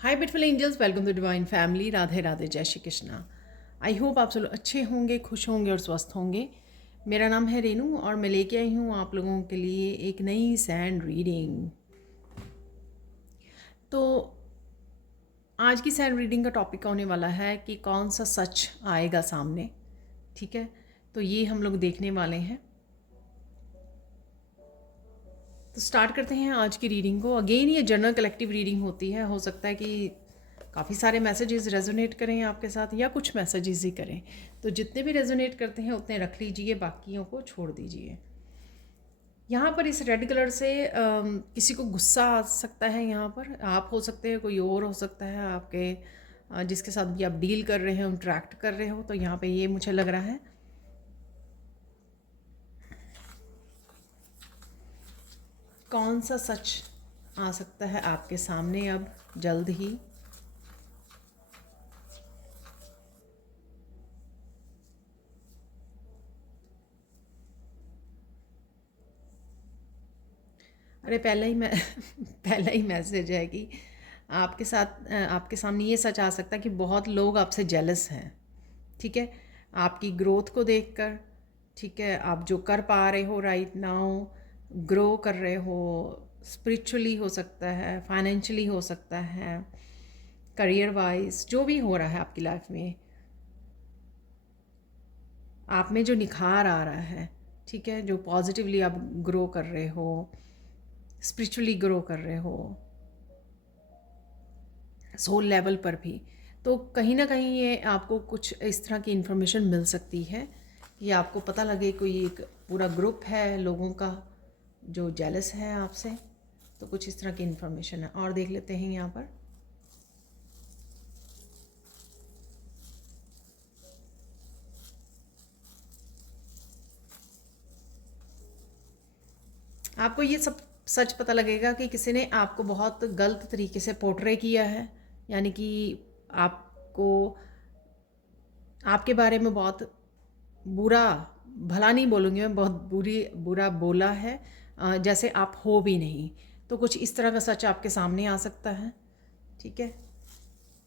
Hi beautiful angels, welcome to divine family. Radhe Radhe, जय Shri Krishna. I hope आप सब लोग अच्छे होंगे, खुश होंगे और स्वस्थ होंगे। मेरा नाम है रेनू और मैं लेके आई हूँ आप लोगों के लिए एक नई सैंड रीडिंग। तो आज की सैंड रीडिंग का टॉपिक होने वाला है कि कौन सा सच आएगा सामने। ठीक है, तो ये हम लोग देखने वाले हैं। तो स्टार्ट करते हैं आज की रीडिंग को। अगेन ये जनरल कलेक्टिव रीडिंग होती है। हो सकता है कि काफ़ी सारे मैसेजेस रेजोनेट करें आपके साथ या कुछ मैसेजेस ही करें। तो जितने भी रेजोनेट करते हैं उतने रख लीजिए, बाकियों को छोड़ दीजिए। यहाँ पर इस रेड कलर से किसी को गुस्सा आ सकता है। यहाँ पर आप हो सकते हैं, कोई और हो सकता है आपके जिसके साथ भी आप डील कर रहे हो, इंटरेक्ट कर रहे हो। तो यहाँ पे ये मुझे लग रहा है कौन सा सच आ सकता है आपके सामने अब जल्द ही। अरे पहला ही मैं पहला ही मैसेज है कि आपके साथ आपके सामने ये सच आ सकता है कि बहुत लोग आपसे जेलस हैं। ठीक है, आपकी ग्रोथ को देखकर। ठीक है, आप जो कर पा रहे हो राइट नाउ, ग्रो कर रहे हो, स्पिरिचुअली हो सकता है, फाइनेंशियली हो सकता है, करियर वाइज जो भी हो रहा है आपकी लाइफ में, आप में जो निखार आ रहा है। ठीक है, जो पॉजिटिवली आप ग्रो कर रहे हो, स्पिरिचुअली ग्रो कर रहे हो, सोल लेवल पर भी। तो कहीं ना कहीं ये आपको कुछ इस तरह की इन्फॉर्मेशन मिल सकती है कि आपको पता लगे कोई एक पूरा ग्रुप है लोगों का जो जेलस है आपसे। तो कुछ इस तरह की इन्फॉर्मेशन है। और देख लेते हैं यहाँ पर आपको ये सब सच पता लगेगा कि किसी ने आपको बहुत गलत तरीके से पोर्ट्रे किया है। यानी कि आपको आपके बारे में बहुत बुरा, भला नहीं बोलूँगी मैं, बहुत बुरा बोला है, जैसे आप हो भी नहीं। तो कुछ इस तरह का सच आपके सामने आ सकता है। ठीक है,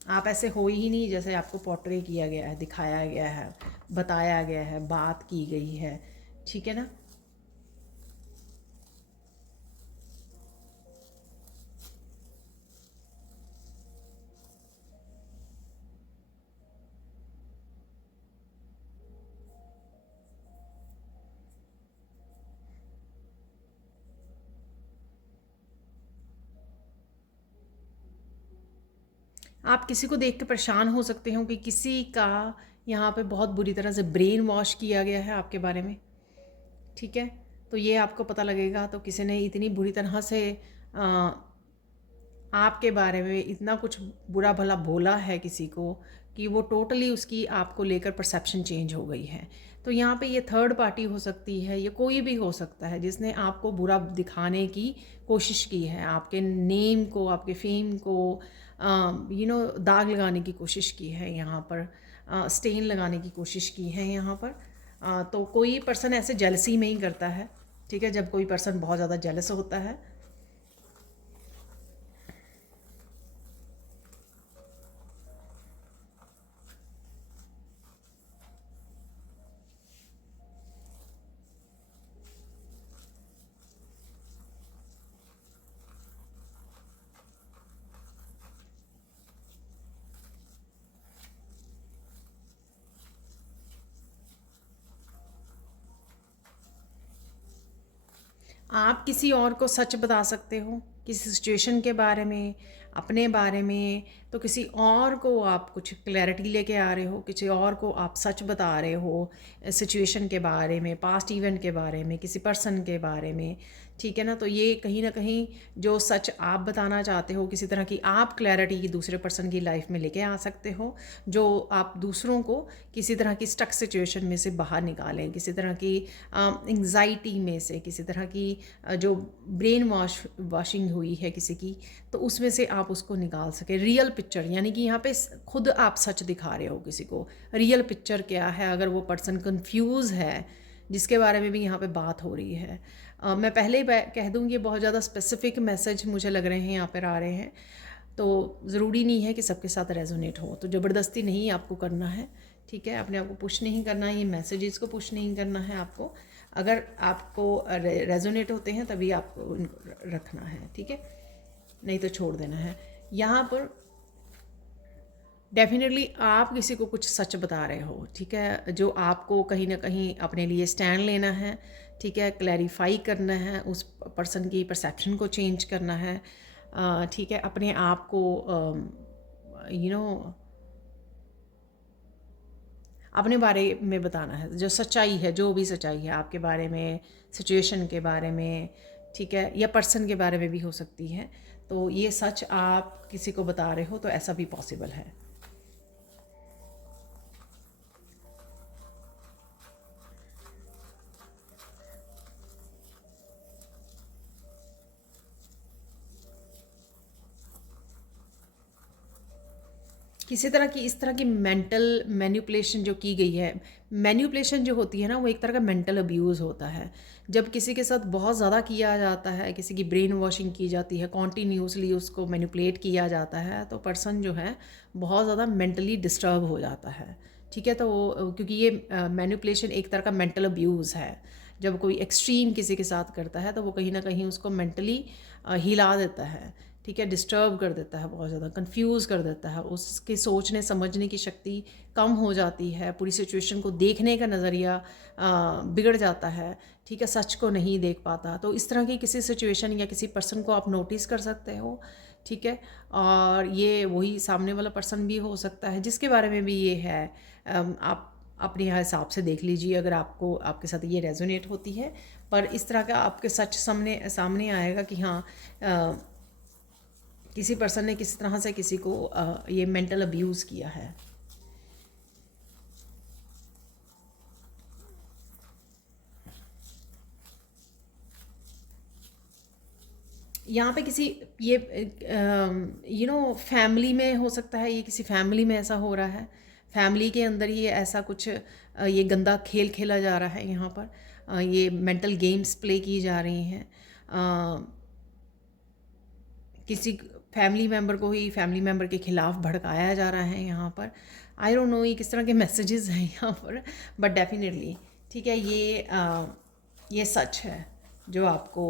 आप ऐसे हो ही नहीं जैसे आपको पोर्ट्रे किया गया है, दिखाया गया है, बताया गया है, बात की गई है। ठीक है ना। आप किसी को देख के परेशान हो सकते हो कि किसी का यहाँ पे बहुत बुरी तरह से ब्रेन वॉश किया गया है आपके बारे में। ठीक है, तो ये आपको पता लगेगा। तो किसी ने इतनी बुरी तरह से आपके बारे में इतना कुछ बुरा भला बोला है किसी को कि वो टोटली उसकी आपको लेकर परसेप्शन चेंज हो गई है। तो यहाँ पे ये थर्ड पार्टी हो सकती है, ये कोई भी हो सकता है जिसने आपको बुरा दिखाने की कोशिश की है, आपके नेम को, आपके फेम को दाग लगाने की कोशिश की है, यहाँ पर स्टेन लगाने की कोशिश की है यहाँ पर। तो कोई पर्सन ऐसे जेलसी में ही करता है। ठीक है, जब कोई पर्सन बहुत ज़्यादा जेलस होता है। आप किसी और को सच बता सकते हो किसी सिचुएशन के बारे में, अपने बारे में। तो किसी और को आप कुछ क्लैरिटी लेके आ रहे हो, किसी और को आप सच बता रहे हो सिचुएशन के बारे में, पास्ट इवेंट के बारे में, किसी पर्सन के बारे में। ठीक है ना। तो ये कहीं ना कहीं जो सच आप बताना चाहते हो, किसी तरह की आप क्लैरिटी दूसरे पर्सन की लाइफ में लेके आ सकते हो, जो आप दूसरों को किसी तरह की स्टक सिचुएशन में से बाहर निकालें, किसी तरह की एंग्जाइटी में से, किसी तरह की जो ब्रेन वॉशिंग हुई है किसी की, तो उसमें से आप उसको निकाल सके। रियल पिक्चर, यानी कि यहाँ पे खुद आप सच दिखा रहे हो किसी को। रियल पिक्चर क्या है, अगर वो पर्सन कंफ्यूज है, जिसके बारे में भी यहाँ पे बात हो रही है। मैं पहले ही कह दूँगी, बहुत ज़्यादा स्पेसिफिक मैसेज मुझे लग रहे हैं यहाँ पर आ रहे हैं। तो ज़रूरी नहीं है कि सबके साथ रेजोनेट हो, तो ज़बरदस्ती नहीं आपको करना है, ठीक है। अपने आप को पुश नहीं करना है, ये मैसेजेस को पुश नहीं करना है आपको। अगर आपको रेजोनेट होते हैं तभी आपको इनको रखना है, ठीक है, नहीं तो छोड़ देना है। यहाँ पर डेफिनेटली आप किसी को कुछ सच बता रहे हो, ठीक है, जो आपको कहीं ना कहीं अपने लिए स्टैंड लेना है, ठीक है, क्लैरिफाई करना है, उस पर्सन की परसेप्शन को चेंज करना है, ठीक है, अपने आप को यू नो अपने बारे में बताना है, जो सच्चाई है, जो भी सच्चाई है आपके बारे में, सिचुएशन के बारे में, ठीक है, या पर्सन के बारे में भी हो सकती है। तो ये सच आप किसी को बता रहे हो तो ऐसा भी पॉसिबल है। किसी तरह की इस तरह की मेंटल मैनिपुलेशन जो की गई है, मैनिपुलेशन जो होती है ना, वो एक तरह का मेंटल अब्यूज़ होता है। जब किसी के साथ बहुत ज़्यादा किया जाता है, किसी की ब्रेन वॉशिंग की जाती है, कॉन्टीन्यूसली उसको मैनिपुलेट किया जाता है, तो पर्सन जो है बहुत ज़्यादा मेंटली डिस्टर्ब हो जाता है, ठीक है। तो वो क्योंकि ये मैनिपुलेशन एक तरह का मेंटल अब्यूज़ है। जब कोई एक्सट्रीम किसी के साथ करता है तो वो कहीं ना कहीं उसको मेंटली हिला देता है, ठीक है, डिस्टर्ब कर देता है, बहुत ज़्यादा कंफ्यूज कर देता है, उसके सोचने समझने की शक्ति कम हो जाती है, पूरी सिचुएशन को देखने का नज़रिया बिगड़ जाता है, ठीक है, सच को नहीं देख पाता। तो इस तरह की किसी सिचुएशन या किसी पर्सन को आप नोटिस कर सकते हो, ठीक है। और ये वही सामने वाला पर्सन भी हो सकता है जिसके बारे में भी ये है। आप अपने हिसाब से देख लीजिए अगर आपको आपके साथ ये रेजोनेट होती है। पर इस तरह का आपके सच सामने सामने आएगा कि हाँ, किसी पर्सन ने किसी तरह से किसी को ये मेंटल अब्यूज़ किया है। यहाँ पे किसी ये फैमिली में हो सकता है, ये किसी फैमिली में ऐसा हो रहा है, फैमिली के अंदर ये ऐसा कुछ ये गंदा खेल खेला जा रहा है। यहाँ पर ये मेंटल गेम्स प्ले की जा रही हैं। किसी फैमिली मेम्बर को ही फैमिली मेम्बर के ख़िलाफ़ भड़काया जा रहा है यहाँ पर। आई डोंट नो ये किस तरह के मैसेजेस हैं यहाँ पर, बट डेफिनेटली ठीक है, ये सच है जो आपको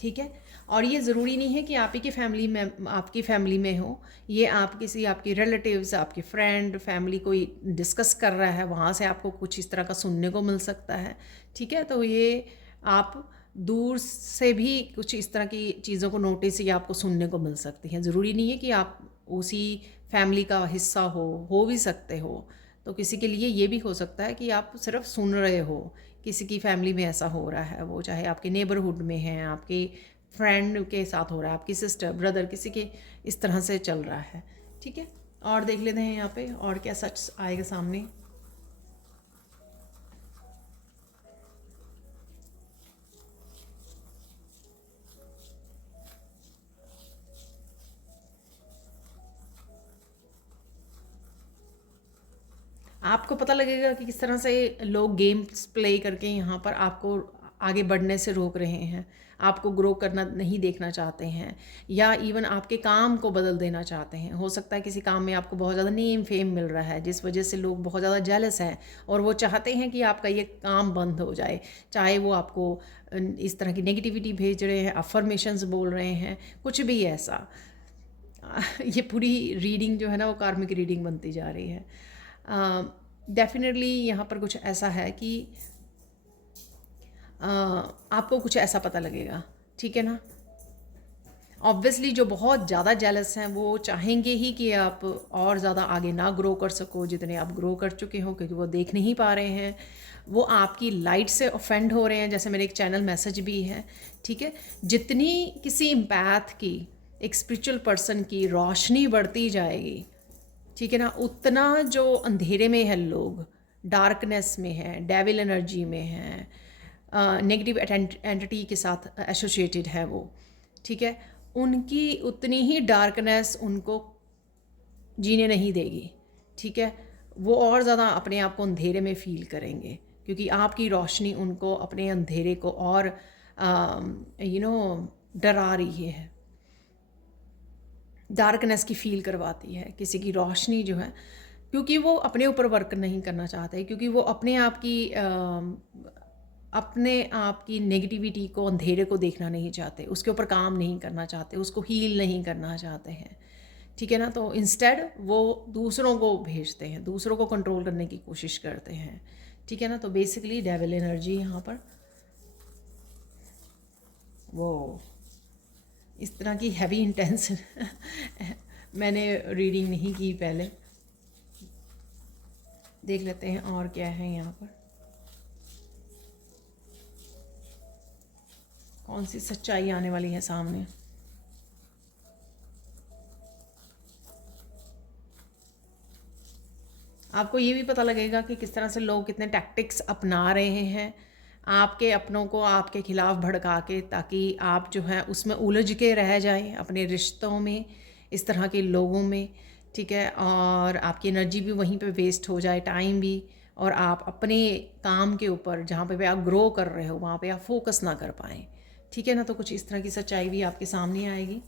ठीक है। और ये ज़रूरी नहीं है कि आप ही की फैमिली में आपकी फैमिली में हो, ये आप किसी आपके रिलेटिव्स, आपके फ्रेंड, फैमिली कोई डिस्कस कर रहा है, वहाँ से आपको कुछ इस तरह का सुनने को मिल सकता है, ठीक है। तो ये आप दूर से भी कुछ इस तरह की चीज़ों को नोटिस या आपको सुनने को मिल सकती हैं। ज़रूरी नहीं है कि आप उसी फैमिली का हिस्सा हो भी सकते हो। तो किसी के लिए ये भी हो सकता है कि आप सिर्फ सुन रहे हो, किसी की फैमिली में ऐसा हो रहा है, वो चाहे आपके नेबरहुड में है, आपके फ्रेंड के साथ हो रहा है, आपकी सिस्टर ब्रदर किसी के इस तरह से चल रहा है, ठीक है। और देख लेते हैं यहाँ पे और क्या सच आएगा सामने। आपको पता लगेगा कि किस तरह से लोग गेम्स प्ले करके यहाँ पर आपको आगे बढ़ने से रोक रहे हैं, आपको ग्रो करना नहीं देखना चाहते हैं, या इवन आपके काम को बदल देना चाहते हैं। हो सकता है किसी काम में आपको बहुत ज़्यादा नेम फेम मिल रहा है जिस वजह से लोग बहुत ज़्यादा जेलस हैं और वो चाहते हैं कि आपका ये काम बंद हो जाए, चाहे वो आपको इस तरह की नेगेटिविटी भेज रहे हैं, अफर्मेशंस बोल रहे हैं, कुछ भी ऐसा। ये पूरी रीडिंग जो है ना वो कार्मिक रीडिंग बनती जा रही है। डेफिनेटली यहाँ पर कुछ ऐसा है कि आपको कुछ ऐसा पता लगेगा, ठीक है ना। ऑब्वियसली जो बहुत ज़्यादा जेलस हैं वो चाहेंगे ही कि आप और ज़्यादा आगे ना ग्रो कर सको जितने आप ग्रो कर चुके हो, क्योंकि वो देख नहीं पा रहे हैं, वो आपकी लाइट से ऑफेंड हो रहे हैं। जैसे मेरे एक चैनल मैसेज भी है, ठीक है। जितनी किसी एम्पैथ की, एक स्पिरिचुअल पर्सन की रोशनी बढ़ती जाएगी, ठीक है ना, उतना जो अंधेरे में है लोग, डार्कनेस में है, डेविल एनर्जी में है, नेगेटिव एंटिटी के साथ एसोसिएटेड है वो, ठीक है, उनकी उतनी ही डार्कनेस उनको जीने नहीं देगी, ठीक है। वो और ज़्यादा अपने आप को अंधेरे में फील करेंगे क्योंकि आपकी रोशनी उनको अपने अंधेरे को और डरा रही है। डार्कनेस की फील करवाती है, किसी की रोशनी जो है, क्योंकि वो अपने ऊपर वर्क नहीं करना चाहते, क्योंकि वो अपने आप की नेगेटिविटी को, अंधेरे को देखना नहीं चाहते, उसके ऊपर काम नहीं करना चाहते, उसको हील नहीं करना चाहते हैं। ठीक है ना। तो इंस्टेड वो दूसरों को भेजते हैं, दूसरों को कंट्रोल करने की कोशिश करते हैं। ठीक है ना। तो बेसिकली डेविल एनर्जी यहाँ पर वो इस तरह की हैवी इंटेंस मैंने रीडिंग नहीं की पहले। देख लेते हैं और क्या है यहाँ पर, कौन सी सच्चाई आने वाली है सामने। आपको ये भी पता लगेगा कि किस तरह से लोग कितने टैक्टिक्स अपना रहे हैं आपके अपनों को आपके खिलाफ भड़का के, ताकि आप जो है उसमें उलझ के रह जाएं अपने रिश्तों में, इस तरह के लोगों में। ठीक है। और आपकी एनर्जी भी वहीं पे वेस्ट हो जाए, टाइम भी, और आप अपने काम के ऊपर जहाँ पे आप ग्रो कर रहे हो वहाँ पे आप फोकस ना कर पाएँ। ठीक है ना। तो कुछ इस तरह की सच्चाई भी आपके सामने आएगी,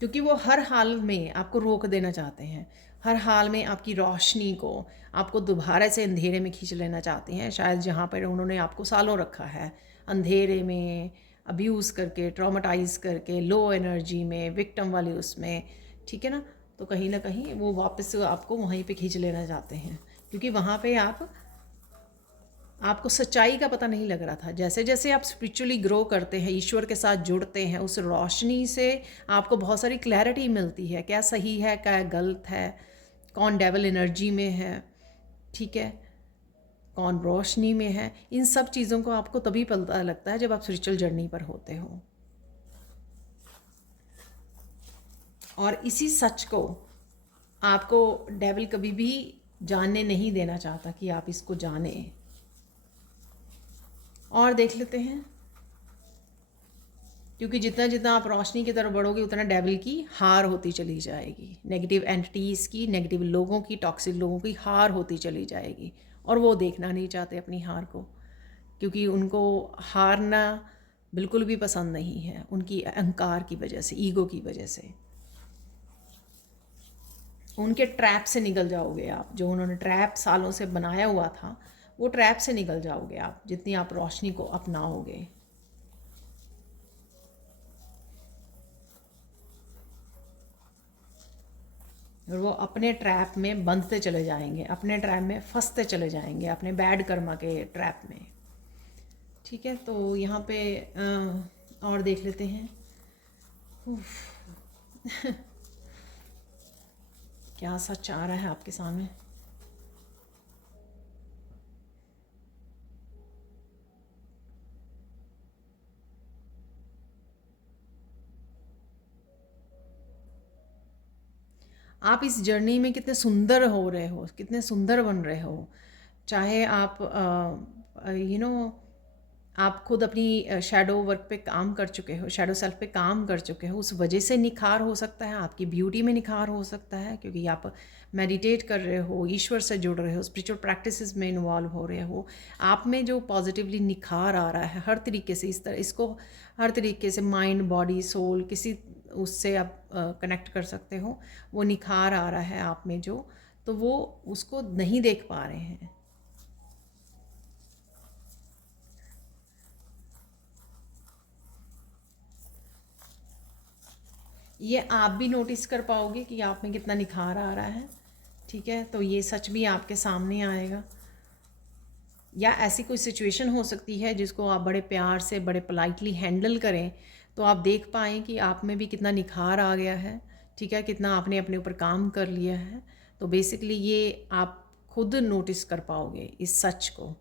क्योंकि वो हर हाल में आपको रोक देना चाहते हैं, हर हाल में आपकी रोशनी को, आपको दोबारा से अंधेरे में खींच लेना चाहते हैं। शायद जहाँ पर उन्होंने आपको सालों रखा है अंधेरे में, अब्यूज़ करके, ट्रॉमेटाइज़ करके, लो एनर्जी में, विक्टिम वाली उसमें। ठीक है ना। तो कहीं ना कहीं वो वापस आपको वहीं पे खींच लेना चाहते हैं, क्योंकि वहाँ पे आपको सच्चाई का पता नहीं लग रहा था। जैसे जैसे आप स्पिरिचुअली ग्रो करते हैं, ईश्वर के साथ जुड़ते हैं, उस रोशनी से आपको बहुत सारी क्लैरिटी मिलती है, क्या सही है क्या गलत है, कौन डेविल एनर्जी में है, ठीक है, कौन रोशनी में है। इन सब चीज़ों को आपको तभी पता लगता है जब आप स्पिरिचुअल जर्नी पर होते हो। और इसी सच को आपको डेविल कभी भी जानने नहीं देना चाहता कि आप इसको जाने। और देख लेते हैं, क्योंकि जितना जितना आप रोशनी की तरफ बढ़ोगे उतना डेविल की हार होती चली जाएगी, नेगेटिव एंटिटीज़ की, नेगेटिव लोगों की, टॉक्सिक लोगों की हार होती चली जाएगी। और वो देखना नहीं चाहते अपनी हार को, क्योंकि उनको हारना बिल्कुल भी पसंद नहीं है, उनकी अहंकार की वजह से, ईगो की वजह से। उनके ट्रैप से निकल जाओगे आप, जो उन्होंने ट्रैप सालों से बनाया हुआ था, वो ट्रैप से निकल जाओगे आप जितनी आप रोशनी को अपनाओगे। और वो अपने ट्रैप में बंधते चले जाएंगे, अपने ट्रैप में फंसते चले जाएंगे, अपने बैड कर्मा के ट्रैप में। ठीक है। तो यहाँ पे और देख लेते हैं क्या सच आ रहा है आपके सामने। आप इस जर्नी में कितने सुंदर हो रहे हो, कितने सुंदर बन रहे हो। चाहे आप आप खुद अपनी शैडो वर्क पे काम कर चुके हो, शैडो सेल्फ पे काम कर चुके हो, उस वजह से निखार हो सकता है, आपकी ब्यूटी में निखार हो सकता है, क्योंकि आप मेडिटेट कर रहे हो, ईश्वर से जुड़ रहे हो, स्पिरिचुअल प्रैक्टिसेस में इन्वॉल्व हो रहे हो। आप में जो पॉजिटिवली निखार आ रहा है हर तरीके से, इस तरह इसको हर तरीके से, माइंड, बॉडी, सोल, किसी उससे आप कनेक्ट कर सकते हो। वो निखार आ रहा है आप में जो, तो वो उसको नहीं देख पा रहे हैं। ये आप भी नोटिस कर पाओगे कि आप में कितना निखार आ रहा है। ठीक है। तो ये सच भी आपके सामने आएगा, या ऐसी कोई सिचुएशन हो सकती है जिसको आप बड़े प्यार से, बड़े पोलाइटली हैंडल करें, तो आप देख पाएँ कि आप में भी कितना निखार आ गया है। ठीक है। कितना आपने अपने ऊपर काम कर लिया है। तो बेसिकली ये आप खुद नोटिस कर पाओगे इस सच को।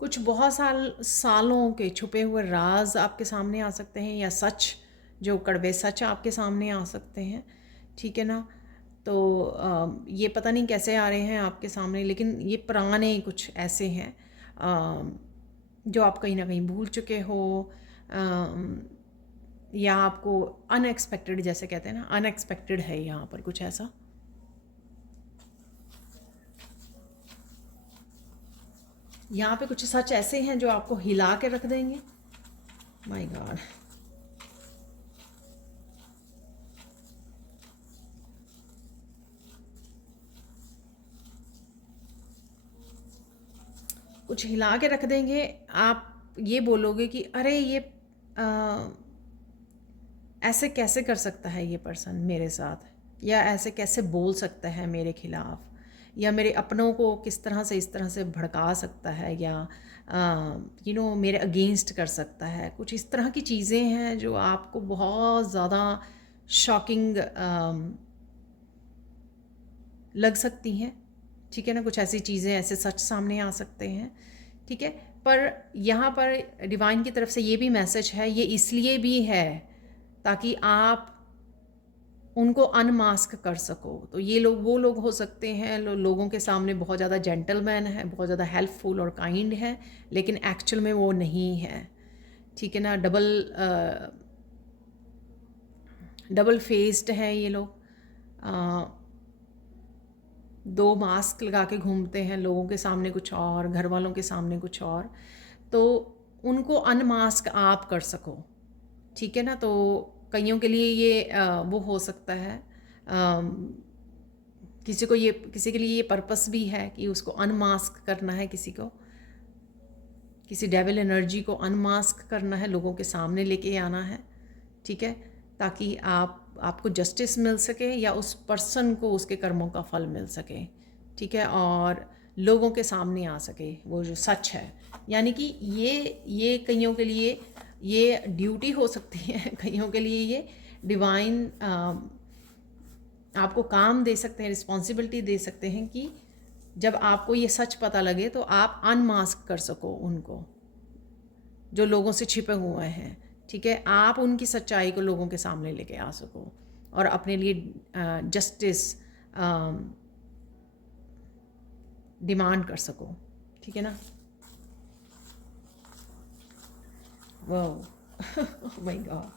कुछ बहुत सालों के छुपे हुए राज आपके सामने आ सकते हैं, या सच जो कड़वे सच आपके सामने आ सकते हैं, ठीक है ना। तो ये पता नहीं कैसे आ रहे हैं आपके सामने, लेकिन ये पुराने कुछ ऐसे हैं जो आप कहीं ना कहीं भूल चुके हो, या आपको अनएक्सपेक्टेड, जैसे कहते हैं ना, अनएक्सपेक्टेड है यहाँ पर कुछ ऐसा। यहाँ पे कुछ सच ऐसे हैं जो आपको हिला के रख देंगे। माय गॉड, कुछ हिला के रख देंगे। आप ये बोलोगे कि अरे ये ऐसे कैसे कर सकता है ये पर्सन मेरे साथ, या ऐसे कैसे बोल सकता है मेरे खिलाफ, या मेरे अपनों को किस तरह से इस तरह से भड़का सकता है, या मेरे अगेंस्ट कर सकता है। कुछ इस तरह की चीज़ें हैं जो आपको बहुत ज़्यादा शॉकिंग लग सकती हैं, ठीक है ना। कुछ ऐसी चीज़ें, ऐसे सच सामने आ सकते हैं, ठीक है। पर यहाँ पर डिवाइन की तरफ से ये भी मैसेज है, ये इसलिए भी है ताकि आप उनको अनमास्क कर सको। तो ये लोग वो लोग हो सकते हैं लोगों के सामने बहुत ज़्यादा जेंटलमैन है, बहुत ज़्यादा हेल्पफुल और काइंड है, लेकिन एक्चुअल में वो नहीं है, ठीक है ना। डबल फेस्ड हैं ये लोग। दो मास्क लगा के घूमते हैं, लोगों के सामने कुछ और, घर वालों के सामने कुछ और। तो उनको अनमास्क आप कर सको, ठीक है ना। तो कईयों के लिए ये वो हो सकता है, किसी के लिए ये पर्पस भी है कि उसको अनमास्क करना है, किसी डेविल एनर्जी को अनमास्क करना है, लोगों के सामने लेके आना है, ठीक है, ताकि आपको जस्टिस मिल सके, या उस पर्सन को उसके कर्मों का फल मिल सके, ठीक है, और लोगों के सामने आ सके वो जो सच है। यानी कि ये कईयों के लिए ये ड्यूटी हो सकती है, कईयों के लिए ये डिवाइन आपको काम दे सकते हैं, रिस्पॉन्सिबिलिटी दे सकते हैं कि जब आपको ये सच पता लगे तो आप अनमास्क कर सको उनको जो लोगों से छिपे हुए हैं, ठीक है। आप उनकी सच्चाई को लोगों के सामने लेके आ सको और अपने लिए जस्टिस डिमांड कर सको, ठीक है ना। वाह माय गॉड।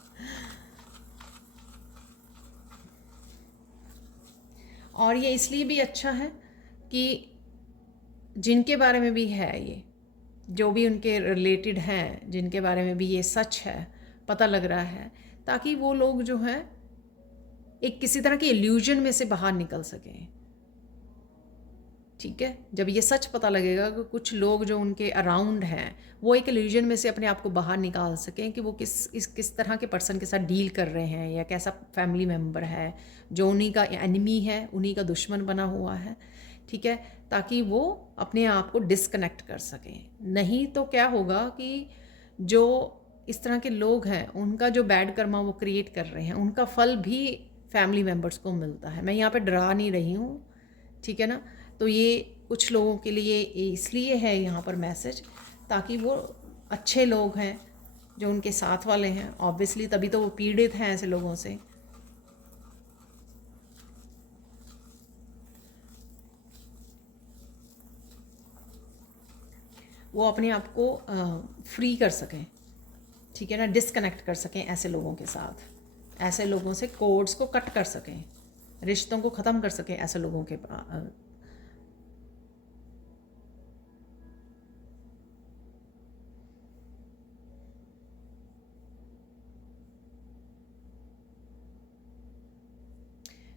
और ये इसलिए भी अच्छा है कि जिनके बारे में भी है ये, जो भी उनके रिलेटेड हैं, जिनके बारे में भी ये सच है, पता लग रहा है, ताकि वो लोग जो हैं एक किसी तरह के इल्यूजन में से बाहर निकल सकें, ठीक है। जब ये सच पता लगेगा कि कुछ लोग जो उनके अराउंड हैं वो एक इल्यूजन में से अपने आप को बाहर निकाल सकें कि वो किस तरह के पर्सन के साथ डील कर रहे हैं, या कैसा फैमिली मेम्बर है जो उन्हीं का एनिमी है, उन्हीं का दुश्मन बना हुआ है, ठीक है, ताकि वो अपने आप को डिस्कनेक्ट कर सकें। नहीं तो क्या होगा कि जो इस तरह के लोग हैं उनका जो बैड कर्मा वो क्रिएट कर रहे हैं, उनका फल भी फैमिली मेम्बर्स को मिलता है। मैं यहाँ पे डरा नहीं रही हूँ, ठीक है ना। तो ये कुछ लोगों के लिए इसलिए है यहाँ पर मैसेज, ताकि वो अच्छे लोग हैं जो उनके साथ वाले हैं, ऑब्वियसली तभी तो वो पीड़ित हैं ऐसे लोगों से। वो अपने आप को फ्री कर सकें, ठीक है ना, डिस्कनेक्ट कर सकें ऐसे लोगों के साथ, ऐसे लोगों से कोड्स को कट कर सकें, रिश्तों को ख़त्म कर सकें ऐसे लोगों के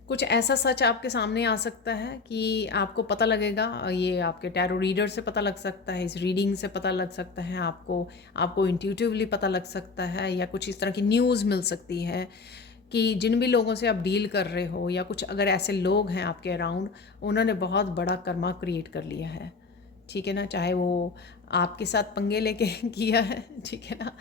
कुछ ऐसा सच आपके सामने आ सकता है कि आपको पता लगेगा, ये आपके टैरो रीडर से पता लग सकता है, इस रीडिंग से पता लग सकता है, आपको इंट्यूटिवली पता लग सकता है, या कुछ इस तरह की न्यूज़ मिल सकती है कि जिन भी लोगों से आप डील कर रहे हो, या कुछ अगर ऐसे लोग हैं आपके अराउंड, उन्होंने बहुत बड़ा कर्मा क्रिएट कर लिया है, ठीक है ना। चाहे वो आपके साथ पंगे लेके किया है, ठीक है ना,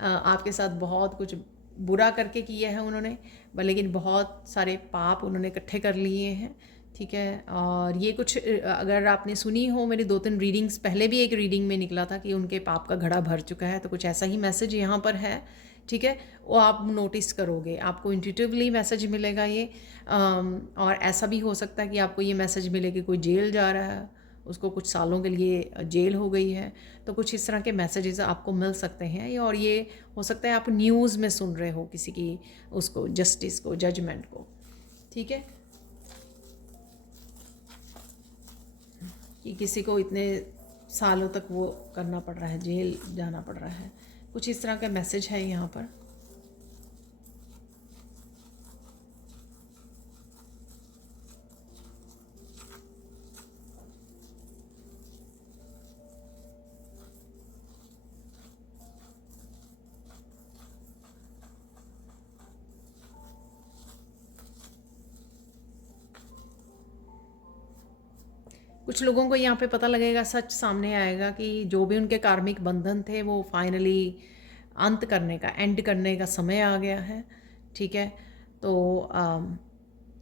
आपके साथ बहुत कुछ बुरा करके किया है उन्होंने, लेकिन बहुत सारे पाप उन्होंने इकट्ठे कर लिए हैं, ठीक है। और ये कुछ अगर आपने सुनी हो मेरी 2-3 रीडिंग्स पहले, भी एक रीडिंग में निकला था कि उनके पाप का घड़ा भर चुका है, तो कुछ ऐसा ही मैसेज यहाँ पर है। ठीक है, वो आप नोटिस करोगे, आपको इंट्यूटिवली मैसेज मिलेगा ये। और ऐसा भी हो सकता है कि आपको ये मैसेज मिले कि कोई जेल जा रहा है, उसको कुछ सालों के लिए जेल हो गई है, तो कुछ इस तरह के मैसेजेस आपको मिल सकते हैं। और ये हो सकता है आप न्यूज़ में सुन रहे हो किसी की उसको जस्टिस को, जजमेंट को। ठीक है, कि किसी को इतने सालों तक वो करना पड़ रहा है, जेल जाना पड़ रहा है, कुछ इस तरह का मैसेज है यहाँ पर। कुछ लोगों को यहाँ पे पता लगेगा, सच सामने आएगा कि जो भी उनके कार्मिक बंधन थे वो फाइनली अंत करने का, एंड करने का समय आ गया है। ठीक है, तो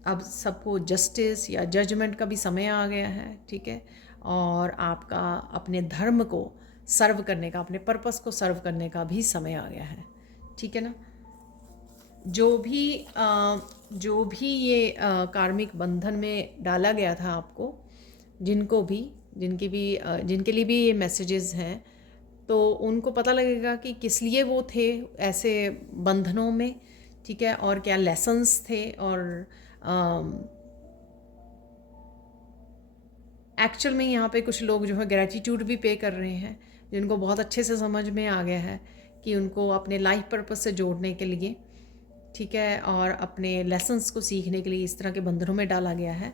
अब सबको जस्टिस या जजमेंट का भी समय आ गया है। ठीक है, और आपका अपने धर्म को सर्व करने का, अपने पर्पस को सर्व करने का भी समय आ गया है। ठीक है ना, जो भी ये कार्मिक बंधन में डाला गया था आपको, जिनके लिए भी ये मैसेजेस हैं, तो उनको पता लगेगा कि किस लिए वो थे ऐसे बंधनों में। ठीक है, और क्या लेसन्स थे, और एक्चुअल में यहाँ पे कुछ लोग जो है ग्रैटिट्यूड भी पे कर रहे हैं, जिनको बहुत अच्छे से समझ में आ गया है कि उनको अपने लाइफ पर्पस से जोड़ने के लिए, ठीक है, और अपने लेसन्स को सीखने के लिए इस तरह के बंधनों में डाला गया है।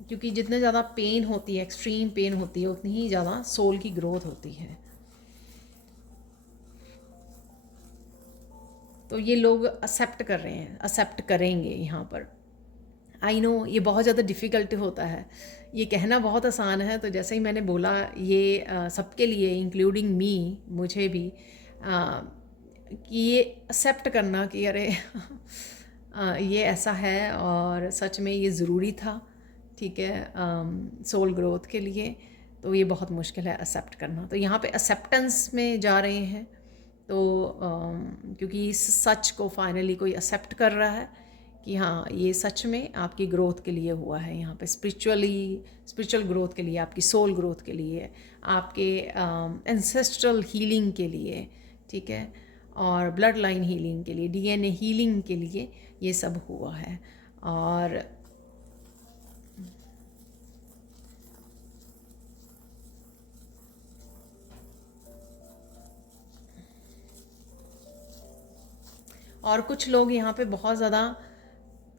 क्योंकि जितने ज़्यादा पेन होती है, एक्सट्रीम पेन होती है, उतनी ही ज़्यादा सोल की ग्रोथ होती है। तो ये लोग एक्सेप्ट कर रहे हैं, एक्सेप्ट करेंगे यहाँ पर। आई नो ये बहुत ज़्यादा डिफ़िकल्ट होता है, ये कहना बहुत आसान है। तो जैसे ही मैंने बोला, ये सबके लिए, इंक्लूडिंग मी, मुझे भी, कि ये एक्सेप्ट करना कि अरे ये ऐसा है और सच में ये ज़रूरी था। ठीक है, सोल ग्रोथ के लिए। तो ये बहुत मुश्किल है एक्सेप्ट करना। तो यहाँ पे एक्सेप्टेंस में जा रहे हैं। तो क्योंकि इस सच को फाइनली कोई एक्सेप्ट कर रहा है कि हाँ, ये सच में आपकी ग्रोथ के लिए हुआ है। यहाँ पे स्पिरिचुअल ग्रोथ के लिए, आपकी सोल ग्रोथ के लिए, आपके एंसेस्ट्रल हीलिंग के लिए, ठीक है, और ब्लड लाइन हीलिंग के लिए, डीएनए हीलिंग के लिए ये सब हुआ है। और कुछ लोग यहाँ पे बहुत ज़्यादा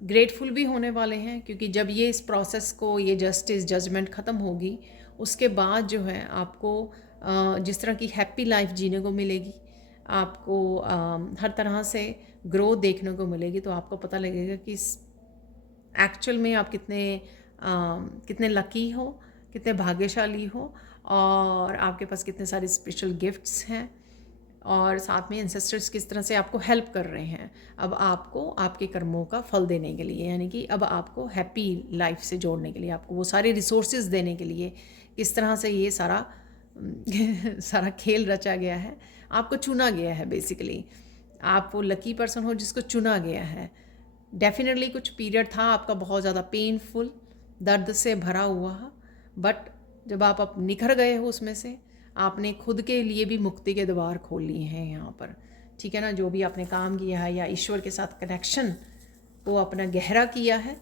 ग्रेटफुल भी होने वाले हैं, क्योंकि जब ये इस प्रोसेस को, ये जस्टिस जजमेंट ख़त्म होगी, उसके बाद जो है आपको जिस तरह की हैप्पी लाइफ जीने को मिलेगी, आपको हर तरह से ग्रोथ देखने को मिलेगी। तो आपको पता लगेगा कि एक्चुअल में आप कितने लकी हो, कितने भाग्यशाली हो, और आपके पास कितने सारे स्पेशल गिफ्ट्स हैं, और साथ में एंसेस्टर्स किस तरह से आपको हेल्प कर रहे हैं अब आपको आपके कर्मों का फल देने के लिए, यानी कि अब आपको हैप्पी लाइफ से जोड़ने के लिए, आपको वो सारे रिसोर्सेज देने के लिए, किस तरह से ये सारा सारा खेल रचा गया है, आपको चुना गया है। बेसिकली आप वो लकी पर्सन हो जिसको चुना गया है। डेफिनेटली कुछ पीरियड था आपका बहुत ज़्यादा पेनफुल, दर्द से भरा हुआ, बट जब आप निखर गए हो उसमें से, आपने खुद के लिए भी मुक्ति के द्वार खोल लिए हैं यहाँ पर। ठीक है ना, जो भी आपने काम किया है या ईश्वर के साथ कनेक्शन को अपना गहरा किया है,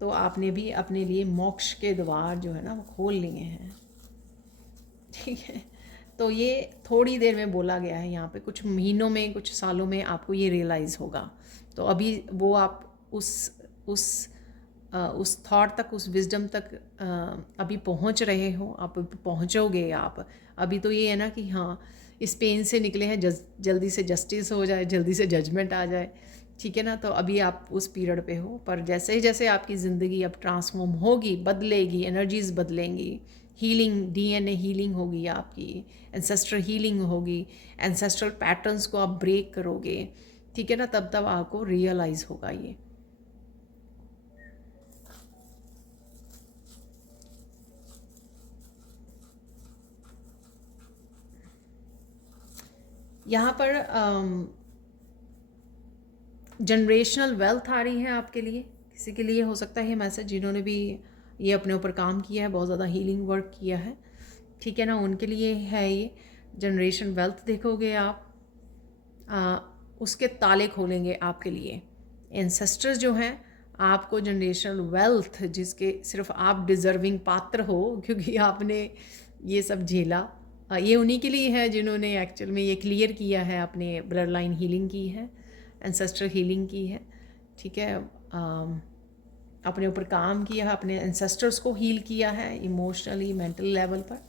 तो आपने भी अपने लिए मोक्ष के द्वार जो है ना वो खोल लिए हैं। ठीक है, तो ये थोड़ी देर में बोला गया है यहाँ पे, कुछ महीनों में, कुछ सालों में आपको ये रियलाइज़ होगा। तो अभी वो आप उस थॉट तक, उस विजडम तक अभी पहुँच रहे हो, आप पहुँचोगे। आप अभी तो ये है ना कि हाँ, इस पेन से निकले हैं, जल्दी से जस्टिस हो जाए, जल्दी से जजमेंट आ जाए। ठीक है ना, तो अभी आप उस पीरियड पे हो, पर जैसे ही जैसे आपकी ज़िंदगी अब ट्रांसफॉर्म होगी, बदलेगी, एनर्जीज़ बदलेंगी, हीलिंग, डीएनए हीलिंग होगी आपकी, एंसेस्ट्रल हीलिंग होगी, एंसेस्ट्रल पैटर्न्स को आप ब्रेक करोगे। ठीक है ना, तब आपको रियलाइज़ होगा ये। यहाँ पर जनरेशनल वेल्थ आ रही है आपके लिए, किसी के लिए हो सकता है ये मैसेज जिन्होंने भी ये अपने ऊपर काम किया है, बहुत ज़्यादा हीलिंग वर्क किया है, ठीक है ना, उनके लिए है ये। जनरेशन वेल्थ देखोगे आप, उसके ताले खोलेंगे आपके लिए एंसेस्टर्स जो हैं। आपको जनरेशनल वेल्थ जिसके सिर्फ आप डिज़र्विंग पात्र हो, क्योंकि आपने ये सब झेला, ये उन्हीं के लिए है जिन्होंने एक्चुअल में ये क्लियर किया है, अपने ब्लड लाइन हीलिंग की है, एंसेस्टर हीलिंग की है, ठीक है, अपने ऊपर काम किया है, अपने एंसेस्टर्स को हील किया है इमोशनली मेंटल लेवल पर।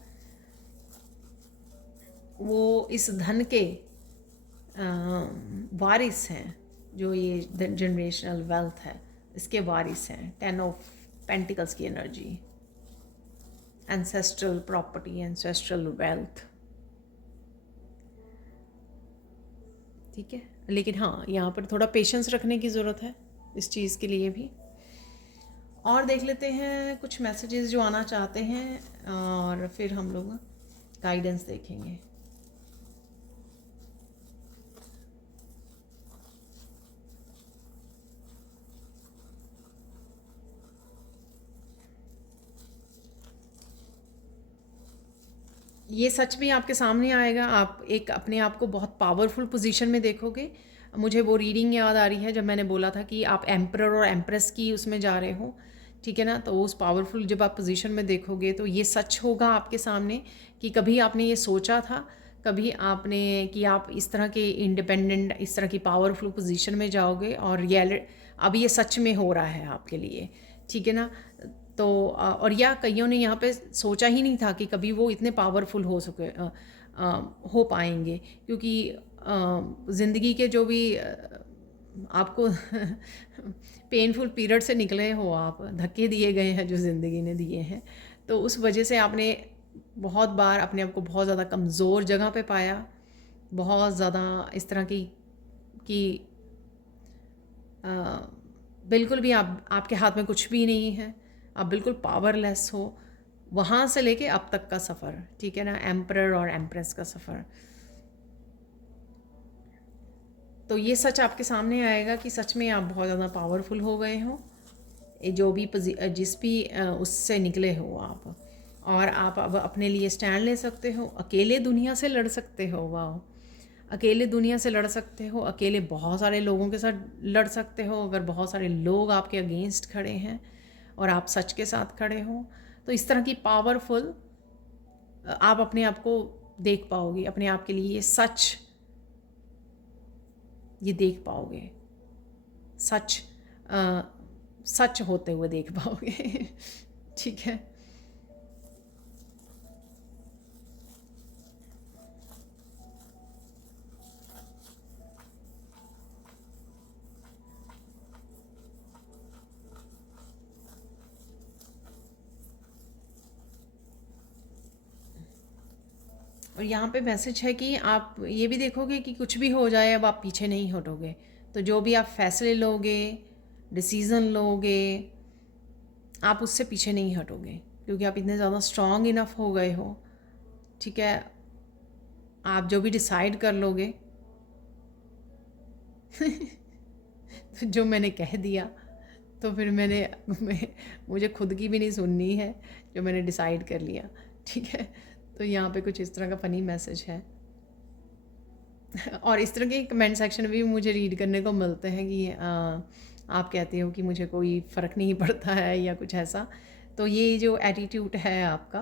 वो इस धन के वारिस हैं, जो ये जनरेशनल वेल्थ है इसके वारिस हैं। 10 ऑफ पेंटिकल्स की energy, ancestral property, ancestral wealth, ठीक है। लेकिन हाँ, यहाँ पर थोड़ा पेशेंस रखने की ज़रूरत है इस चीज़ के लिए भी। और देख लेते हैं कुछ मैसेजेस जो आना चाहते हैं, और फिर हम लोग गाइडेंस देखेंगे। ये सच भी आपके सामने आएगा, आप एक अपने आप को बहुत पावरफुल पोजीशन में देखोगे। मुझे वो रीडिंग याद आ रही है जब मैंने बोला था कि आप एम्परर और एम्प्रेस की उसमें जा रहे हो, ठीक है ना। तो उस पावरफुल जब आप पोजीशन में देखोगे तो ये सच होगा आपके सामने कि कभी आपने ये सोचा था, कभी आपने कि आप इस तरह के इंडिपेंडेंट, इस तरह की पावरफुल पोजीशन में जाओगे, और अब ये सच में हो रहा है आपके लिए, ठीक है ना। तो और या कईयों ने यहाँ पे सोचा ही नहीं था कि कभी वो इतने पावरफुल हो सके, हो पाएंगे, क्योंकि ज़िंदगी के जो भी आपको पेनफुल पीरियड से निकले हो, आप धक्के दिए गए हैं जो ज़िंदगी ने दिए हैं, तो उस वजह से आपने बहुत बार अपने आप को बहुत ज़्यादा कमज़ोर जगह पे पाया, बहुत ज़्यादा इस तरह की कि अ, बिल्कुल भी आपके हाथ में कुछ भी नहीं है, आप बिल्कुल पावरलेस हो। वहाँ से लेके अब तक का सफ़र, ठीक है ना, एम्परर और एम्प्रेस का सफ़र। तो ये सच आपके सामने आएगा कि सच में आप बहुत ज़्यादा पावरफुल हो गए हो, जो भी जिस भी उससे निकले हो आप, और आप अब अपने लिए स्टैंड ले सकते हो, अकेले दुनिया से लड़ सकते हो। वाह, अकेले दुनिया से लड़ सकते हो, अकेले बहुत सारे लोगों के साथ लड़ सकते हो। अगर बहुत सारे लोग आपके अगेंस्ट खड़े हैं और आप सच के साथ खड़े हो, तो इस तरह की पावरफुल आप अपने आप को देख पाओगे, अपने आप के लिए ये सच, ये देख पाओगे, सच सच होते हुए देख पाओगे ठीक है। और यहाँ पे मैसेज है कि आप ये भी देखोगे कि कुछ भी हो जाए अब आप पीछे नहीं हटोगे। तो जो भी आप फैसले लोगे, डिसीज़न लोगे, आप उससे पीछे नहीं हटोगे, क्योंकि आप इतने ज़्यादा स्ट्रॉन्ग इनफ हो गए हो, ठीक है। आप जो भी डिसाइड कर लोगे तो जो मैंने कह दिया, तो फिर मुझे खुद की भी नहीं सुननी है, जो मैंने डिसाइड कर लिया, ठीक है। तो यहाँ पे कुछ इस तरह का फ़नी मैसेज है और इस तरह के कमेंट सेक्शन भी मुझे रीड करने को मिलते हैं कि आप कहते हो कि मुझे कोई फ़र्क नहीं पड़ता है या कुछ ऐसा। तो ये जो एटीट्यूड है आपका,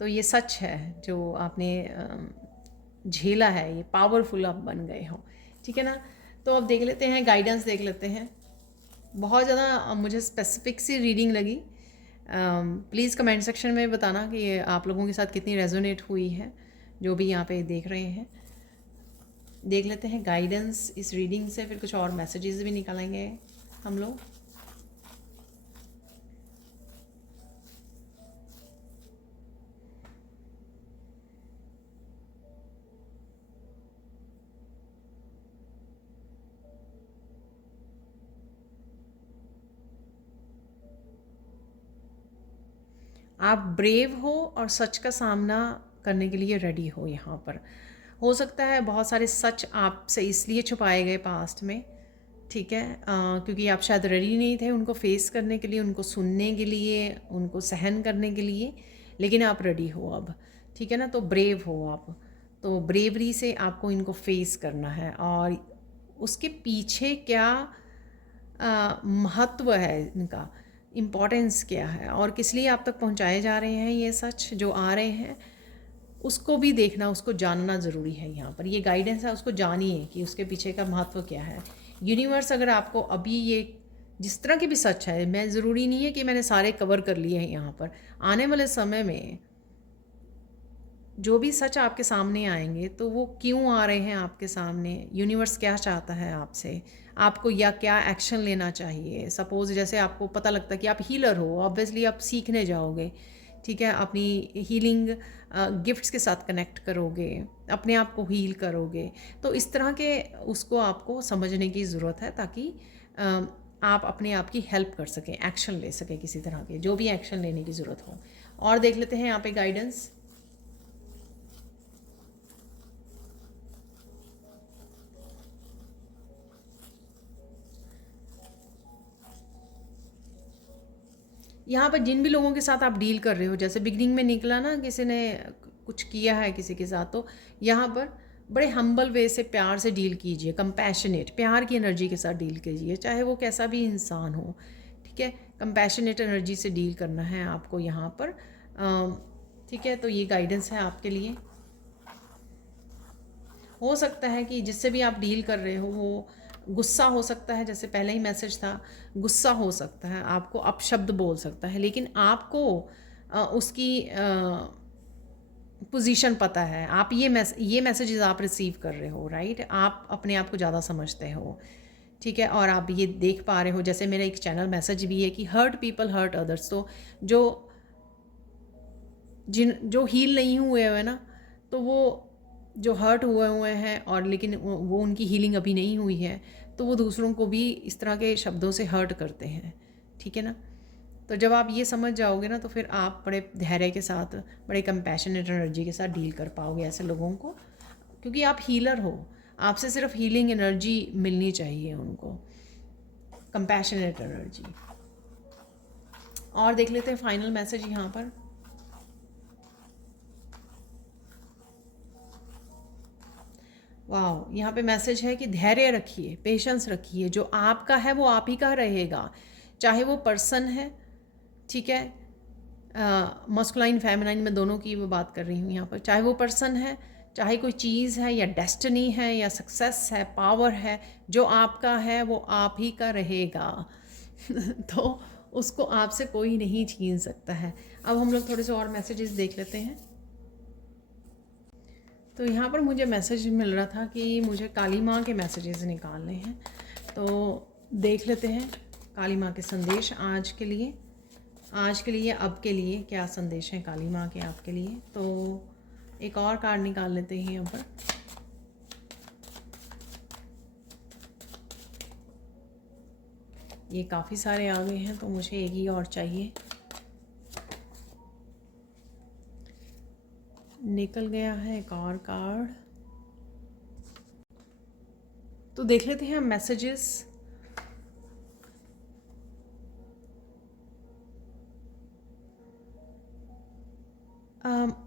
तो ये सच है जो आपने झेला है, ये पावरफुल आप बन गए हो, ठीक है ना। तो अब देख लेते हैं, गाइडेंस देख लेते हैं। बहुत ज़्यादा मुझे स्पेसिफिक सी रीडिंग लगी। प्लीज़ कमेंट सेक्शन में बताना कि आप लोगों के साथ कितनी रेजोनेट हुई है, जो भी यहाँ पे देख रहे हैं। देख लेते हैं गाइडेंस इस रीडिंग से, फिर कुछ और मैसेजेस भी निकालेंगे हम लोग। आप ब्रेव हो और सच का सामना करने के लिए रेडी हो यहाँ पर, हो सकता है बहुत सारे सच आपसे इसलिए छुपाए गए पास्ट में, ठीक है, क्योंकि आप शायद रेडी नहीं थे उनको फेस करने के लिए, उनको सुनने के लिए, उनको सहन करने के लिए, लेकिन आप रेडी हो अब, ठीक है ना। तो ब्रेव हो आप, तो ब्रेवरी से आपको इनको फेस करना है। और उसके पीछे क्या महत्व है इनका, इम्पोर्टेंस क्या है और किस लिए आप तक पहुंचाए जा रहे हैं ये सच जो आ रहे हैं, उसको भी देखना, उसको जानना ज़रूरी है। यहाँ पर ये गाइडेंस है, उसको जानिए कि उसके पीछे का महत्व क्या है। यूनिवर्स अगर आपको अभी ये जिस तरह की भी सच है, मैं ज़रूरी नहीं है कि मैंने सारे कवर कर लिए हैं यहाँ पर, आने वाले समय में जो भी सच आपके सामने आएंगे तो वो क्यों आ रहे हैं आपके सामने, यूनिवर्स क्या चाहता है आपसे, आपको या क्या एक्शन लेना चाहिए। सपोज़ जैसे आपको पता लगता है कि आप हीलर हो, ऑब्वियसली आप सीखने जाओगे, ठीक है, अपनी हीलिंग गिफ्ट्स के साथ कनेक्ट करोगे, अपने आप को हील करोगे। तो इस तरह के उसको आपको समझने की ज़रूरत है ताकि आप अपने आप की हेल्प कर सकें, एक्शन ले सकें किसी तरह के, जो भी एक्शन लेने की ज़रूरत हो। और देख लेते हैं यहाँ पे गाइडेंस। यहाँ पर जिन भी लोगों के साथ आप डील कर रहे हो, जैसे बिगनिंग में निकला ना, किसी ने कुछ किया है किसी के साथ, तो यहाँ पर बड़े हम्बल वे से प्यार से डील कीजिए, कंपैशनेट प्यार की एनर्जी के साथ डील कीजिए, चाहे वो कैसा भी इंसान हो, ठीक है। कंपैशनेट एनर्जी से डील करना है आपको यहाँ पर, ठीक है। तो ये गाइडेंस है आपके लिए। हो सकता है कि जिससे भी आप डील कर रहे हो वो गुस्सा हो सकता है, जैसे पहले ही मैसेज था, गुस्सा हो सकता है, आपको अपशब्द बोल सकता है, लेकिन आपको उसकी पोजीशन पता है, आप ये मैसेजेस आप रिसीव कर रहे हो, राइट। आप अपने आप को ज़्यादा समझते हो, ठीक है। और आप ये देख पा रहे हो, जैसे मेरा एक चैनल मैसेज भी है कि हर्ट पीपल हर्ट अदर्स। तो जो जो हील नहीं हुए हुए ना, तो वो जो हर्ट हुए हुए हैं और लेकिन वो उनकी हीलिंग अभी नहीं हुई है, तो वो दूसरों को भी इस तरह के शब्दों से हर्ट करते हैं, ठीक है ना। तो जब आप ये समझ जाओगे ना, तो फिर आप बड़े धैर्य के साथ, बड़े कंपैशनेट एनर्जी के साथ डील कर पाओगे ऐसे लोगों को, क्योंकि आप हीलर हो, आपसे सिर्फ हीलिंग एनर्जी मिलनी चाहिए उनको, कंपैशनेट एनर्जी। और देख लेते हैं फाइनल मैसेज यहाँ पर। वाह, यहाँ पे मैसेज है कि धैर्य रखिए, पेशेंस रखिए, जो आपका है वो आप ही का रहेगा, चाहे वो पर्सन है, ठीक है, मस्कुलाइन फेमिनाइन में दोनों की वो बात कर रही हूँ यहाँ पर, चाहे वो पर्सन है, चाहे कोई चीज़ है, या डेस्टिनी है, या सक्सेस है, पावर है, जो आपका है वो आप ही का रहेगा तो उसको आपसे कोई नहीं छीन सकता है। अब हम लोग थोड़े से और मैसेजेस देख लेते हैं। तो यहाँ पर मुझे मैसेज मिल रहा था कि मुझे काली माँ के मैसेजेस निकालने हैं, तो देख लेते हैं काली माँ के संदेश आज के लिए, अब के लिए क्या संदेश हैं काली माँ के आपके लिए। तो एक और कार्ड निकाल लेते हैं यहाँ पर। ये काफ़ी सारे आ गए हैं, तो मुझे एक ही और चाहिए। निकल गया है एक और कार्ड, तो देख लेते हैं मैसेजेस।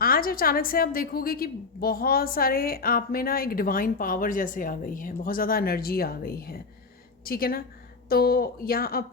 आज अचानक से आप देखोगे कि बहुत सारे आप में ना एक डिवाइन पावर जैसे आ गई है, बहुत ज़्यादा एनर्जी आ गई है, ठीक है ना। तो यहाँ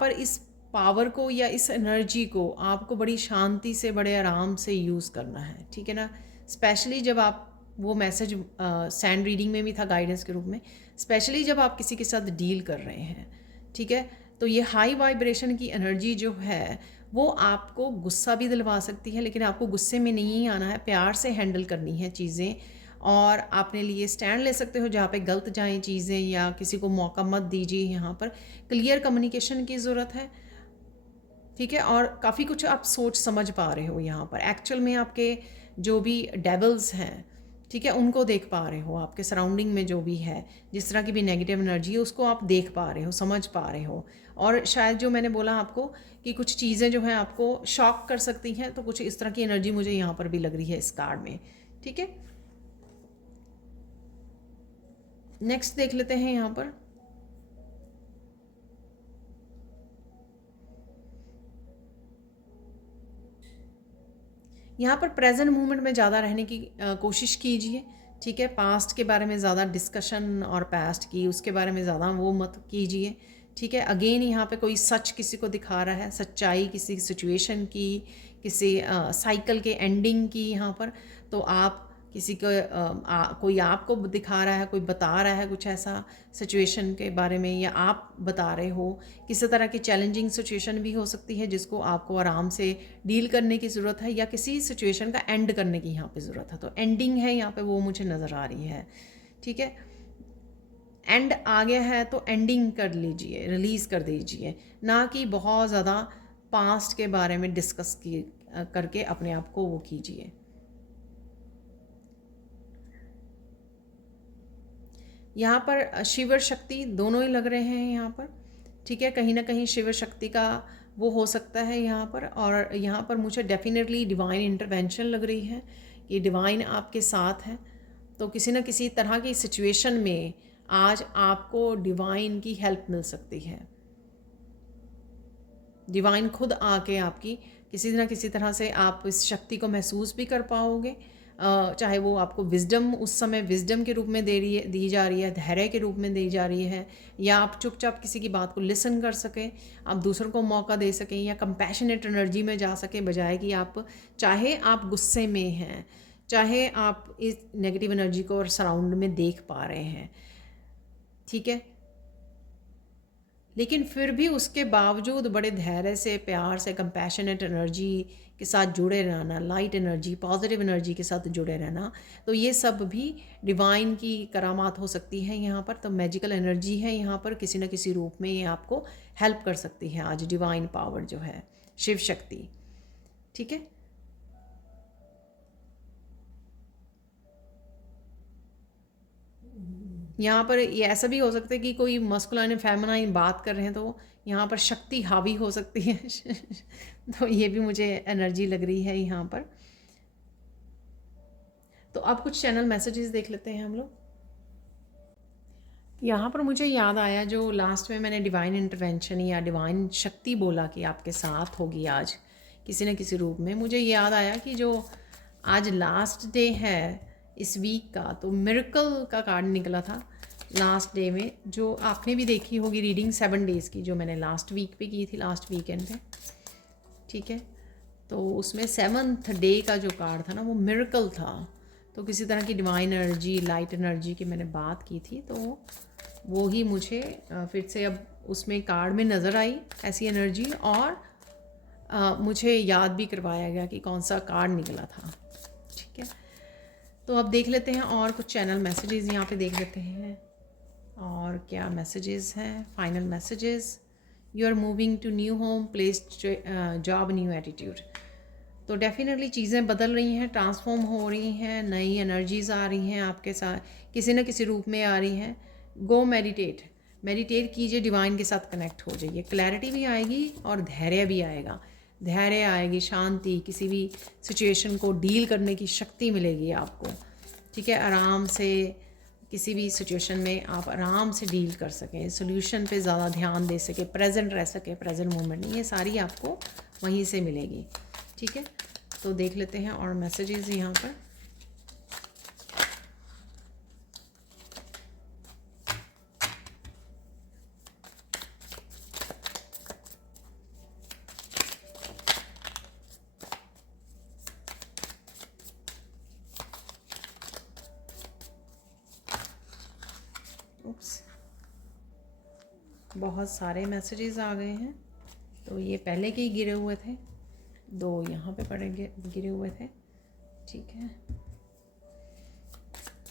पर इस पावर को या इस एनर्जी को आपको बड़ी शांति से, बड़े आराम से यूज़ करना है, ठीक है ना। स्पेशली जब आप वो मैसेज सैंड रीडिंग में भी था गाइडेंस के रूप में, स्पेशली जब आप किसी के साथ डील कर रहे हैं, ठीक है। तो ये हाई वाइब्रेशन की एनर्जी जो है वो आपको गुस्सा भी दिलवा सकती है, लेकिन आपको गुस्से में नहीं आना है, प्यार से हैंडल करनी है चीज़ें, और अपने लिए स्टैंड ले सकते हो जहाँ पे गलत जाएं चीज़ें, या किसी को मौका मत दीजिए। यहाँ पर क्लियर कम्युनिकेशन की ज़रूरत है, ठीक है। और काफ़ी कुछ आप सोच समझ पा रहे हो यहाँ पर, एक्चुअल में आपके जो भी डेविल्स हैं, ठीक है, उनको देख पा रहे हो, आपके सराउंडिंग में जो भी है, जिस तरह की भी नेगेटिव एनर्जी है उसको आप देख पा रहे हो, समझ पा रहे हो, और शायद जो मैंने बोला आपको कि कुछ चीज़ें जो हैं आपको शॉक कर सकती हैं, तो कुछ इस तरह की एनर्जी मुझे यहाँ पर भी लग रही है इस कार्ड में। ठीक है, नेक्स्ट देख लेते हैं यहाँ पर। यहाँ पर प्रेजेंट मोमेंट में ज़्यादा रहने की कोशिश कीजिए। ठीक है, पास्ट के बारे में ज़्यादा डिस्कशन और पास्ट की उसके बारे में ज़्यादा वो मत कीजिए। ठीक है, अगेन यहाँ पे कोई सच किसी को दिखा रहा है, सच्चाई किसी सिचुएशन की, किसी साइकिल के एंडिंग की यहाँ पर। तो आप किसी को कोई आपको दिखा रहा है, कोई बता रहा है कुछ ऐसा सिचुएशन के बारे में, या आप बता रहे हो। किसी तरह की चैलेंजिंग सिचुएशन भी हो सकती है जिसको आपको आराम से डील करने की ज़रूरत है, या किसी सिचुएशन का एंड करने की यहाँ पे ज़रूरत है। तो एंडिंग है यहाँ पे, वो मुझे नज़र आ रही है। ठीक है, एंड आ गया है तो एंडिंग कर लीजिए, रिलीज़ कर दीजिए, ना कि बहुत ज़्यादा पास्ट के बारे में डिस्कस करके अपने आप को वो कीजिए। यहाँ पर शिव शक्ति दोनों ही लग रहे हैं यहाँ पर। ठीक है, कहीं ना कहीं शिव शक्ति का वो हो सकता है यहाँ पर। और यहाँ पर मुझे डेफिनेटली डिवाइन इंटरवेंशन लग रही है कि डिवाइन आपके साथ है। तो किसी न किसी तरह की सिचुएशन में आज आपको डिवाइन की हेल्प मिल सकती है। डिवाइन खुद आके आपकी किसी न किसी तरह से आप इस शक्ति को महसूस भी कर पाओगे। चाहे वो आपको विजडम उस समय विजडम के रूप में दी जा रही है, धैर्य के रूप में दी जा रही है, या आप चुपचाप किसी की बात को लिसन कर सकें, आप दूसरों को मौका दे सकें, या कंपैशनेट एनर्जी में जा सकें, बजाय कि आप चाहे आप गुस्से में हैं, चाहे आप इस नेगेटिव एनर्जी को और सराउंड में देख पा रहे हैं। ठीक है, लेकिन फिर भी उसके बावजूद बड़े धैर्य से, प्यार से, कंपैशनेट एनर्जी के साथ जुड़े रहना, लाइट एनर्जी, पॉजिटिव एनर्जी के साथ जुड़े रहना, तो ये सब भी डिवाइन की करामात हो सकती है यहाँ पर। तो मैजिकल एनर्जी है यहाँ पर, किसी न किसी रूप में ये आपको हेल्प कर सकती है आज, डिवाइन पावर जो है, शिव शक्ति। ठीक है, यहाँ पर ये ऐसा भी हो सकता है कि कोई मस्कुलाइन फेमिनाइन बात कर रहे हैं, तो यहाँ पर शक्ति हावी हो सकती है तो ये भी मुझे एनर्जी लग रही है यहाँ पर। तो अब कुछ चैनल मैसेजेस देख लेते हैं हम लोग। यहाँ पर मुझे याद आया जो लास्ट में मैंने डिवाइन इंटरवेंशन या डिवाइन शक्ति बोला कि आपके साथ होगी आज किसी न किसी रूप में। मुझे याद आया कि जो आज लास्ट डे है इस वीक का, तो मिरेकल का कार्ड निकला था लास्ट डे में, जो आपने भी देखी होगी रीडिंग 7 डेज़ की, जो मैंने लास्ट वीक पे की थी, लास्ट वीकेंड पे। ठीक है, तो उसमें 7th डे का जो कार्ड था ना, वो मिरेकल था। तो किसी तरह की डिवाइन एनर्जी, लाइट एनर्जी की मैंने बात की थी, तो वो ही मुझे फिर से अब उसमें कार्ड में नज़र आई ऐसी एनर्जी, और मुझे याद भी करवाया गया कि कौन सा कार्ड निकला था। ठीक है, तो अब देख लेते हैं और कुछ चैनल मैसेजेस यहाँ पे देख लेते हैं। और क्या मैसेजेस हैं? Final messages, you are moving to new home, place, job, new attitude. तो डेफिनेटली चीज़ें बदल रही हैं, ट्रांसफॉर्म हो रही हैं, नई एनर्जीज़ आ रही हैं आपके साथ, किसी न किसी रूप में आ रही हैं। गो मेडिटेट कीजिए, डिवाइन के साथ कनेक्ट हो जाइए, क्लैरिटी भी आएगी और धैर्य भी आएगा। धैर्य आएगी, शांति, किसी भी सिचुएशन को डील करने की शक्ति मिलेगी आपको। ठीक है, आराम से किसी भी सिचुएशन में आप आराम से डील कर सकें, सोल्यूशन पे ज़्यादा ध्यान दे सके, प्रेजेंट रह सके, प्रेजेंट मोमेंट में, ये सारी आपको वहीं से मिलेगी। ठीक है, तो देख लेते हैं और मैसेजेस यहाँ पर। बहुत सारे मैसेजेस आ गए हैं, तो ये पहले के ही गिरे हुए थे, 2 यहाँ पे पड़े गिरे हुए थे। ठीक है,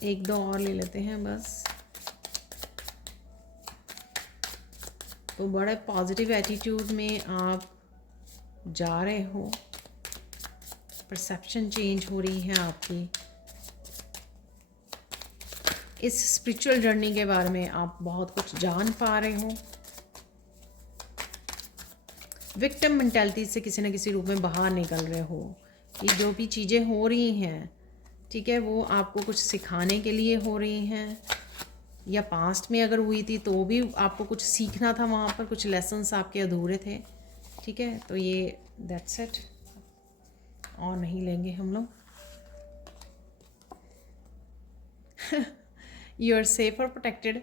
1-2 और ले लेते हैं बस। तो बड़े पॉजिटिव एटीट्यूड में आप जा रहे हो, परसेप्शन चेंज हो रही है आपकी, इस स्पिरिचुअल जर्नी के बारे में आप बहुत कुछ जान पा रहे हो। विक्टिम मेंटालिटी से किसी न किसी रूप में बाहर निकल रहे हो कि जो भी चीज़ें हो रही हैं, ठीक है, वो आपको कुछ सिखाने के लिए हो रही हैं, या पास्ट में अगर हुई थी तो भी आपको कुछ सीखना था, वहाँ पर कुछ लेसन्स आपके अधूरे थे, ठीक है। तो ये दैट्स इट, और नहीं लेंगे हम लोग। यू आर सेफ और प्रोटेक्टेड,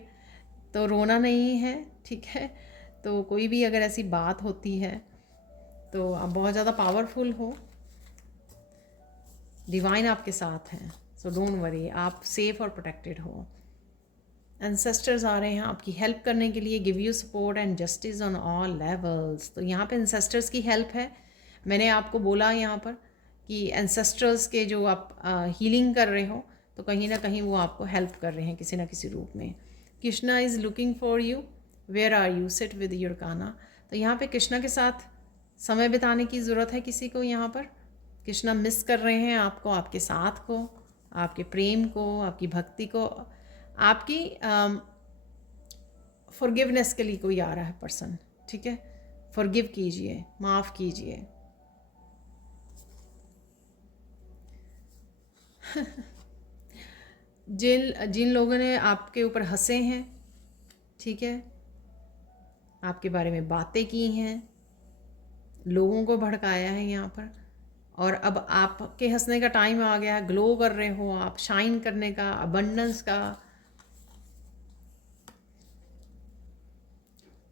तो रोना नहीं है, ठीक है। तो कोई भी अगर ऐसी बात होती है तो आप बहुत ज़्यादा पावरफुल हो, डिवाइन आपके साथ हैं, सो डोंट वरी, आप सेफ और प्रोटेक्टेड हो। एंसेस्टर्स आ रहे हैं आपकी हेल्प करने के लिए, give you support and justice on all levels. तो यहाँ पे एंसेस्टर्स की हेल्प है। मैंने आपको बोला यहाँ पर कि एंसेस्टर्स के जो आप हीलिंग कर रहे हो, तो कहीं ना कहीं वो आपको हेल्प कर रहे हैं किसी ना किसी रूप में। Krishna is looking for you, where are you, sit with your Kanha. तो यहाँ पे कृष्णा के साथ समय बिताने की ज़रूरत है किसी को। यहाँ पर कृष्णा मिस कर रहे हैं आपको, आपके साथ को, आपके प्रेम को, आपकी भक्ति को, आपकी फॉरगिवनेस के लिए कोई आ रहा है पर्सन, ठीक है। फॉरगिव कीजिए, माफ़ कीजिए। जिन लोगों ने आपके ऊपर हंसे हैं, ठीक है, आपके बारे में बातें की हैं, लोगों को भड़काया है यहाँ पर, और अब आपके हंसने का टाइम आ गया, ग्लो कर रहे हो आप, शाइन करने का, अबंडेंस का।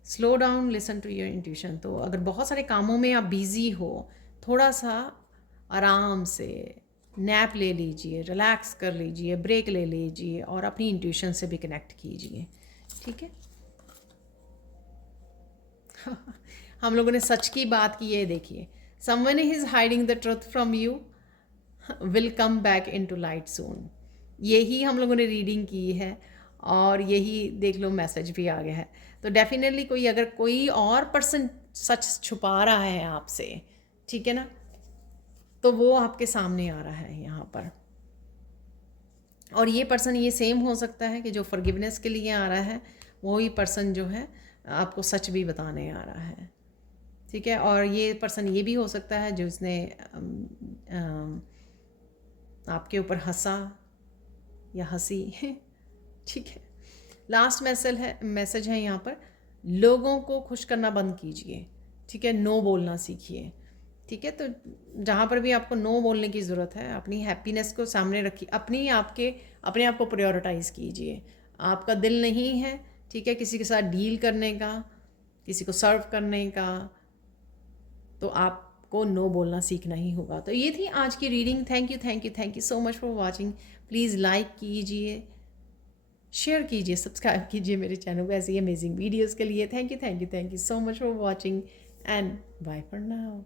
Slow down, listen to your intuition. तो अगर बहुत सारे कामों में आप बिज़ी हो, थोड़ा सा आराम से नैप ले लीजिए, रिलैक्स कर लीजिए, ब्रेक ले लीजिए, और अपनी इंट्यूशन से भी कनेक्ट कीजिए, ठीक है। हम लोगों ने सच की बात की है, देखिए, someone is hiding the truth from you will come back into light soon. यही हम लोगों ने रीडिंग की है, और यही देख लो मैसेज भी आ गया है। तो डेफिनेटली कोई अगर कोई और पर्सन सच छुपा रहा है आपसे, ठीक है ना, तो वो आपके सामने आ रहा है यहाँ पर। और ये पर्सन ये सेम हो सकता है कि जो फॉरगिवनेस के लिए आ रहा है, वही पर्सन जो है आपको सच भी बताने आ रहा है, ठीक है। और ये पर्सन ये भी हो सकता है जो इसने आपके ऊपर हंसा या हंसी, ठीक है। लास्ट मैसेज है यहाँ पर, लोगों को खुश करना बंद कीजिए, ठीक है। नो बोलना सीखिए, ठीक है। तो जहाँ पर भी आपको नो बोलने की ज़रूरत है, अपनी हैप्पीनेस को सामने रखिए, अपने आप को प्रायोरिटाइज़ कीजिए। आपका दिल नहीं है, ठीक है, किसी के साथ डील करने का, किसी को सर्व करने का, तो आपको नो बोलना सीखना ही होगा। तो ये थी आज की reading. Thank you so much for watching. Please like कीजिए, शेयर कीजिए, सब्सक्राइब कीजिए मेरे चैनल को ऐसी अमेजिंग वीडियोज़ के लिए। Thank you so much for watching, and bye for now.